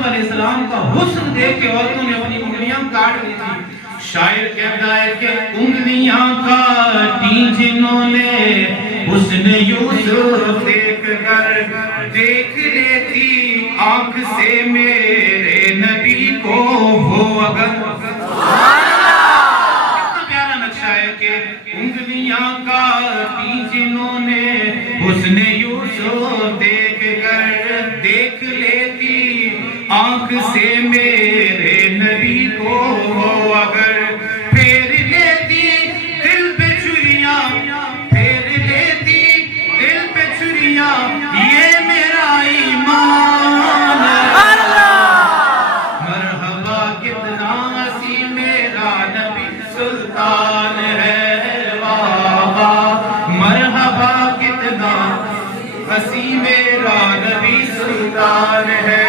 یوسف علیہ السلام کا حسن دیکھ کے عورتوں نے اپنی انگلیاں کاٹ لی تھی. شاعر کہتا ہے کہ انگلیاں کاٹی جنہوں نے حسن یوسف دیکھ کر, دیکھ لیتی آنکھ سے میرے نبی کو وہ اگر. کتنا پیارا نقشہ ہے کہ انگلیاں کاٹی جنہوں نے حسن یوسف دیکھ کر, دیکھ لیتی آنکھ سے میرے نبی کو وہ اگر. پھیر لیتی دل پہ چھریاں, پھیر لیتی دل پہ چھریاں, یہ میرا ایمان ہے. مرحبا کتنا ہنسی میرا نبی سلطان ہے, واہ مرحبا کتنا ہنسی میرا نبی سلطان ہے.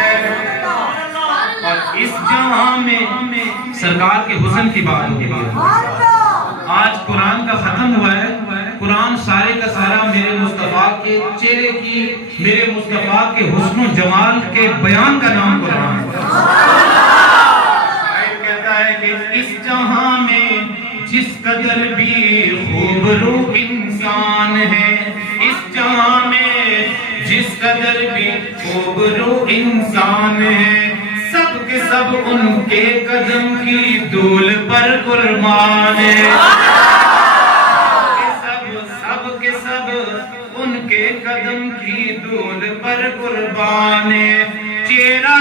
اور اس جہاں میں سرکار کے حسن کی بات ہوتی ہے. آج قرآن کا ختم ہوا ہے. قرآن سارے کا سارا میرے مصطفیٰ کے چہرے کی, میرے مصطفیٰ کے حسن و جمال کے بیان کا نام قرآن ہے. شاعر کہتا ہے کہ اس جہاں میں جس قدر بھی خوبرو انسان ہے, اس جہاں میں جس قدر بھی خوبرو انسان ہے, سب کے سب ان کے قدم کی دھول پر قربان ہے. سب کے سب ان کے قدم کی دھول پر قربان ہے. چہرہ